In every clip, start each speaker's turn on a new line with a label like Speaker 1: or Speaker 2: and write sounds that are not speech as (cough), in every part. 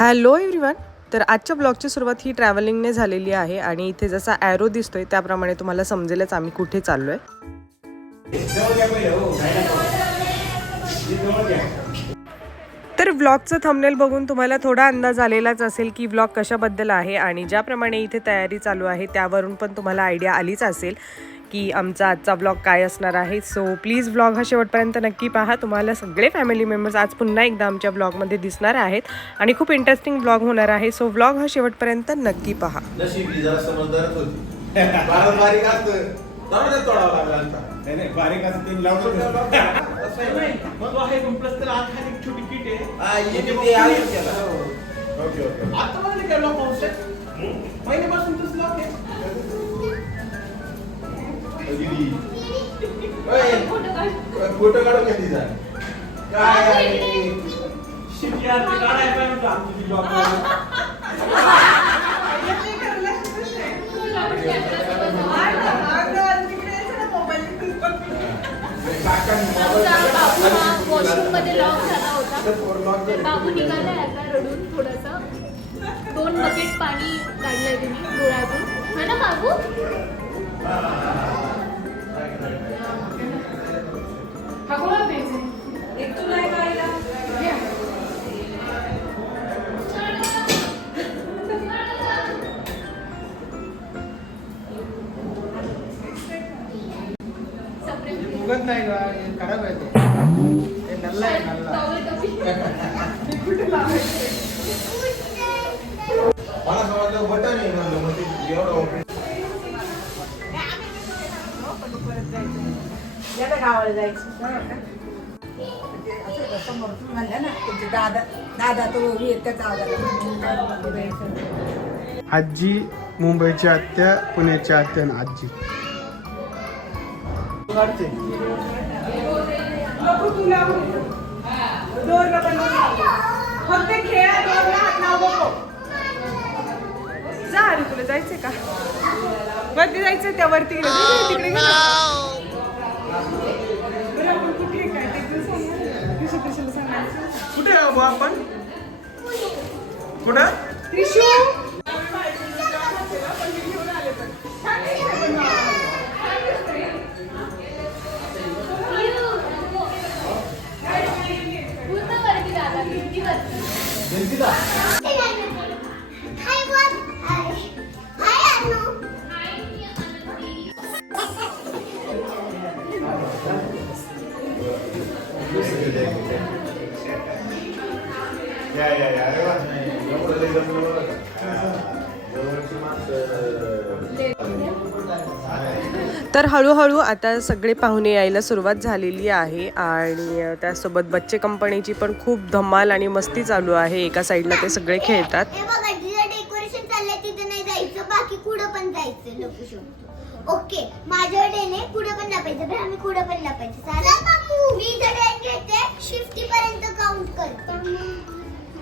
Speaker 1: Hello everyone तर आजच्या ब्लॉगची सुरुवात ही ट्रॅव्हलिंगने झालेली आहे आणि इथे जसा ॲरो दिसतोय त्याप्रमाणे तुम्हाला समजेलच आम्ही कुठे चाललोय. तर व्लॉगचं थंबनेल बघून तुम्हाला थोडा अंदाज आलेलाच असेल की व्लॉग कशाबद्दल आहे आणि ज्याप्रमाणे इथे तयारी चालू आहे त्यावरून पण तुम्हाला आयडिया आलीच असेल. की आमचा आजचा व्लॉग काय असणार आहे. सो प्लीज व्लॉग हा शेवटपर्यंत नक्की पहा. तुम्हाला सगळे फॅमिली मेंबर्स आज पुन्हा एकदा आमच्या व्लॉगमध्ये दिसणार आहेत. आणि खूप इंटरेस्टिंग व्लॉग होणार आहे. सो व्लॉग हा शेवटपर्यंत नक्की पहा.
Speaker 2: नशिबी जरा समजदारच होती. बारा बारीक असतं. दिदी. फोटो काढून घ्या तिचा काय आहे? काकांनी
Speaker 3: वॉशरूममध्ये लॉक झाला होता बाबू निघालाय आता रडून थोडस दोन बकेट पाणी काढलंय तुम्ही डोळ्यातून है ना बाबू
Speaker 4: नाही का हे खराब आहे ते हे नल्ला आहे नल्ला
Speaker 3: Towel कमी.
Speaker 2: मला समजलं बटन आहे म्हणलं मग ते एवढं
Speaker 5: म्हणलं ना तुमचे दादा दादा तो येतं दादाला
Speaker 4: आजी मुंबईची आत्या पुण्याची आत्या आणि आजी.
Speaker 1: जा अरे तुला जायचंय का? वरती जायचंय त्या वरती. गेलं. तिकडे कुठे
Speaker 6: बाबा आपण? कुठं?
Speaker 1: त्रिशू
Speaker 2: या, या, या. अरे वा. जवळची
Speaker 1: तर हळूहळू आता सगळे पाहुणे यायला सुरुवात झालेली आहे आणि त्यासोबत बच्चे कंपनीची पण खूप धमाल आणि मस्ती चालू आहे एका साईडला ते सगळे खेळतात
Speaker 7: हे बघा जिथं डेकोरेशन चाललंय तिथे नाही जायचं बाकी कुठं पण जायचं लपू शकतो ओके माझ्या डेने कुठं पण लपायचं पण आम्ही कुठं पण लपायचं. चालेल. मी डेन घेते फिफ्टी पर्यंत काउंट करते.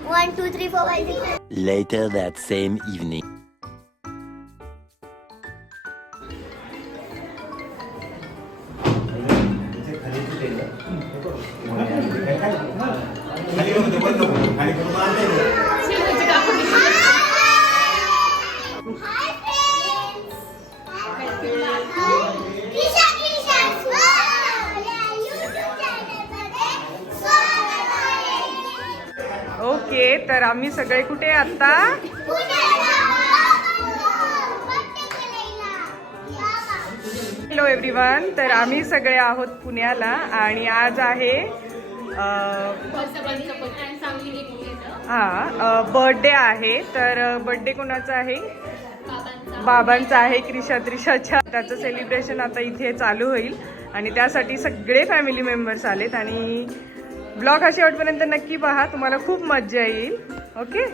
Speaker 7: One two three four five
Speaker 8: six that same evening.
Speaker 2: खाली
Speaker 1: ओके तर आम्ही सगळे कुठे आता? हॅलो एव्हरीवन तर आम्ही सगळे आहोत पुण्याला आणि आज आहे हा बर्थडे आहे. तर बर्थडे कोणाचा आहे?
Speaker 3: बाबांचा
Speaker 1: बाबांचा आहे क्रिशा त्रिशाच्या. त्याचं सेलिब्रेशन आता इथे चालू होईल. आणि त्यासाठी सगळे फॅमिली मेंबर्स आलेत आणि ब्लॉग हा शेवटपर्यंत नक्की पहा तुम्हाला खूप मजा येईल. ओके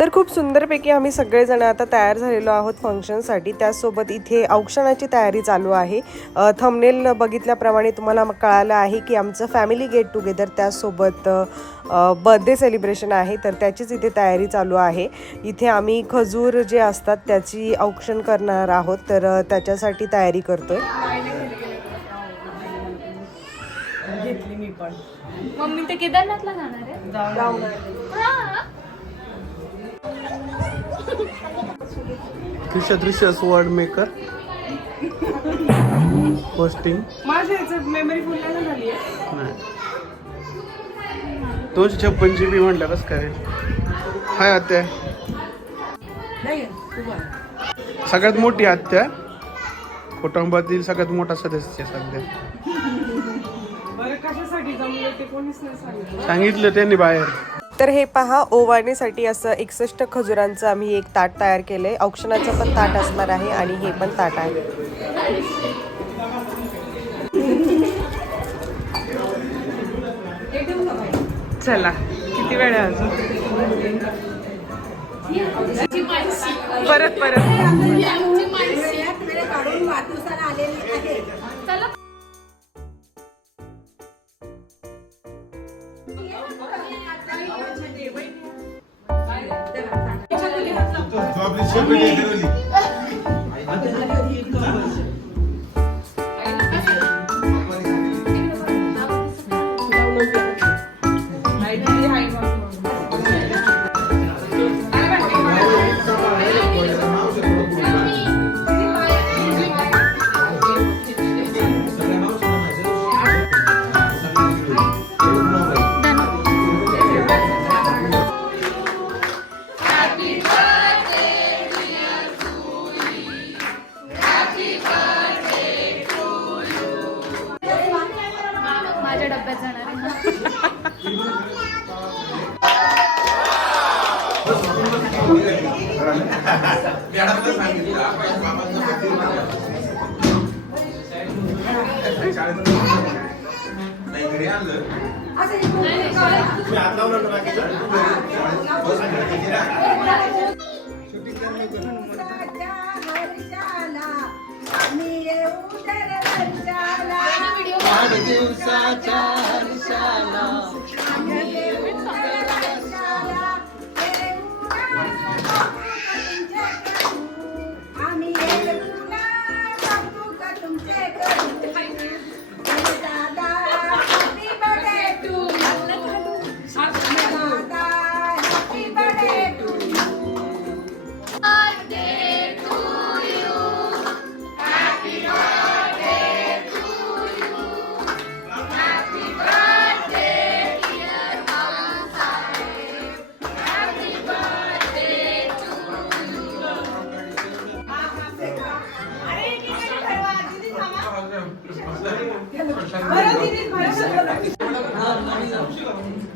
Speaker 1: तर खूप सुंदरपैकी आम्ही सगळेजण आता तयार झालेलो आहोत फंक्शनसाठी. त्याचसोबत इथे औक्षणाची तयारी चालू आहे. थमनेल बघितल्याप्रमाणे तुम्हाला कळालं आहे की आमचं फॅमिली गेट टुगेदर त्याचसोबत बर्थडे सेलिब्रेशन आहे. तर त्याचीच इथे तयारी चालू आहे. इथे आम्ही खजूर जे असतात त्याची औक्षण करणार आहोत. तर त्याच्यासाठी तयारी करतोय.
Speaker 5: घेतली मी पण.
Speaker 3: मम्मी ते केदारनाथला जाणार आहे?
Speaker 5: जाऊन
Speaker 3: हा.
Speaker 4: दृश्य मेकर पोस्टिंग
Speaker 1: माझ्या ह्याचं मेमरी फुल नाही ना झाली आहे
Speaker 4: नाही. दोनशे छप्पन जी बी म्हटलं कसं काय? हाय आत्या.
Speaker 5: नाही.
Speaker 4: सगळ्यात मोठी आत्या. कुटुंबातील सगळ्यात मोठा सदस्य सध्या.
Speaker 1: कशासाठी जमले ते कोणीच नाही सांगितलं
Speaker 4: सांगितलं त्यांनी बाहेर.
Speaker 1: तर हे पहा ओवाळणीसाठी असं एकसष्ट खजुरांचं आम्ही एक ताट तयार केलंय. औक्षणाचं पण ताट असणार आहे आणि हे पण ताट आहे. चला किती वेळ आहे अजून? परत परत.
Speaker 5: જવાબની
Speaker 3: છે माझ्या डब्यात जाणार आहे.
Speaker 5: आम्ही येऊ दरवर्षाला हर्षाला.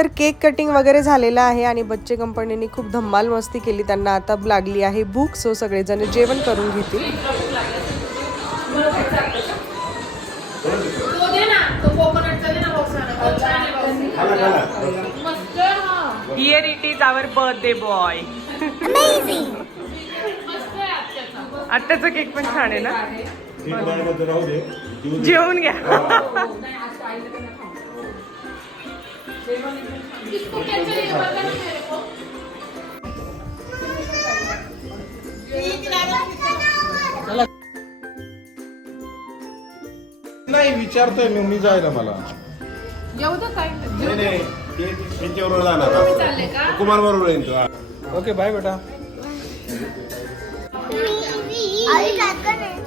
Speaker 1: तर केक कटिंग वगैरे झालेलं आहे आणि बच्चे कंपनीने खूप धम्माल मस्ती केली त्यांना आता लागली आहे भूक सो सगळेजण जेवण करून घेतील.
Speaker 3: तो दे ना तो कोकोनटचा दे ना बॉक्स मस्त हा.
Speaker 1: Here it is
Speaker 3: our birthday boy
Speaker 1: आत्ताचा केक पण छान आहे ना? जेवून घ्या.
Speaker 3: इसको कैसे ये बता ना मेरे को
Speaker 2: नाही विचारतोय मी मी जायला मला.
Speaker 3: जेवू दे काय
Speaker 2: नाही नाही ते त्यांच्याबरोबर जाणार.
Speaker 3: चालले का?
Speaker 2: कुमार बरोबर येईल तो.
Speaker 4: ओके बाय बेटा.
Speaker 7: आई काका नाही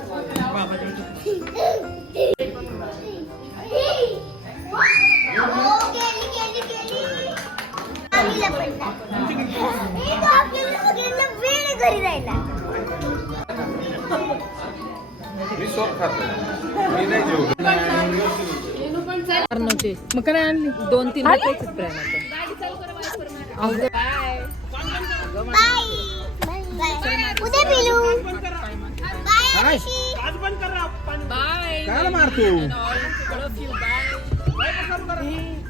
Speaker 7: हो, (laughs)
Speaker 2: मी सोप खातो मी नाही
Speaker 9: मग काय आणली दोन तीन
Speaker 7: बाय. उद्या पिलू. बाय.
Speaker 10: आज बंद कर
Speaker 8: बाय
Speaker 9: काय मारतो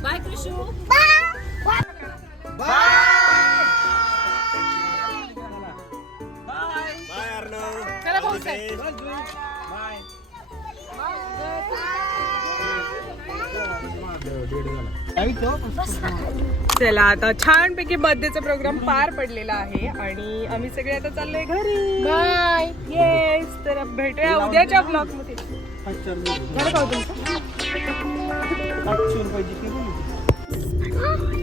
Speaker 8: बाय कृषू चला भाऊसाहेब
Speaker 11: चला आता छानपैकी बर्थडेचा प्रोग्राम पार पडलेला आहे आणि आम्ही सगळे आता चाललोय घरी.
Speaker 3: बाय.
Speaker 11: येस तर भेटूया उद्याच्या ब्लॉगमध्ये. झालं का हो तुमचं? (laughs)